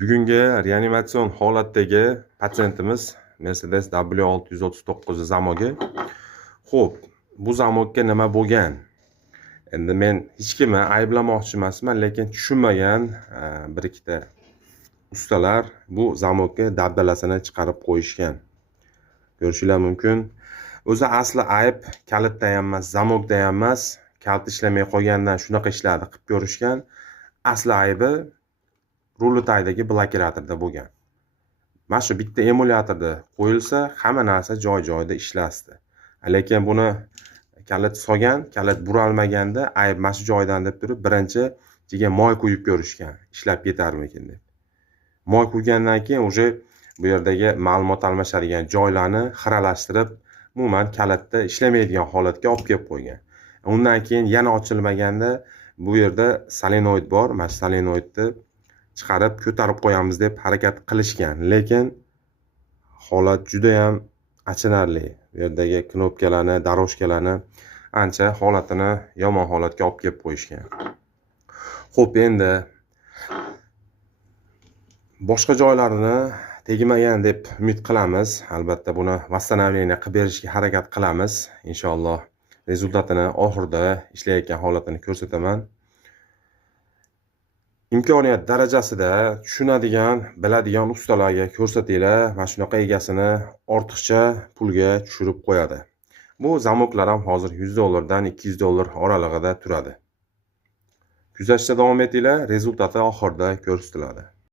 Bugungi reanimatsion holatdagi patsientimiz Mercedes W639 zamogi. Xo'p, bu zamogga nima bo'lgan? Endi men hech kimni ayblamoqchi emasman, lekin tushunmagan bir ikkita ustalar bu zamogga dabdalasini chiqarib qo'yishgan. Ko'rishinglar mumkin. O'zi asli ayb kalitda ham emas, zamogda ham emas. Kalit ishlamay qolgandan shunaqa ishlarni qilib ko'rishgan. Asli aybi ruletaydagi blokatorda bo'lgan. Mana shu bitta emulyatorda qo'yilsa, hamma narsa joy-joyida ishlasdi. Lekin buni kalit solgan, kalit buralmaganda ayb mana shu joydan deb turib, birinchi ichiga moy quyib ko'rishgan, ishlab ketarmikin deb. Moy quygandan keyin o'sha bu yerdagi ma'lumot almashadigan joylarni xiralashtirib, umuman kalitda ishlamaydigan holatga olib kelib qo'ygan. Undan keyin yana ochilmaganda bu yerda solenoid bor, mana shu solenoidni chiqarib ko'tarib qo'yamiz deb harakat qilishgan, lekin holat juda ham achinarli. Bu yerdagi knopkalarni, doroshkalarni ancha holatini yomon holatga olib kelib qo'yishgan. Xo'p, endi boshqa joylarini tegmagan deb umid qilamiz. Albatta buni восстановление qilib berishga harakat qilamiz. Inshaalloh rezultatini oxirida ishlayotgan holatini ko'rsataman. Imkoniyat darajasida tushunadigan, biladigan ustalarga ko'rsatinglar. Mana shunaqa egasini ortiqcha pulga tushirib qo'yadi. Bu zamoklar ham hozir $100 dan $200 oralig'ida turadi. Kuzatishda davom etinglar, rezultati oxirida ko'rsatiladi.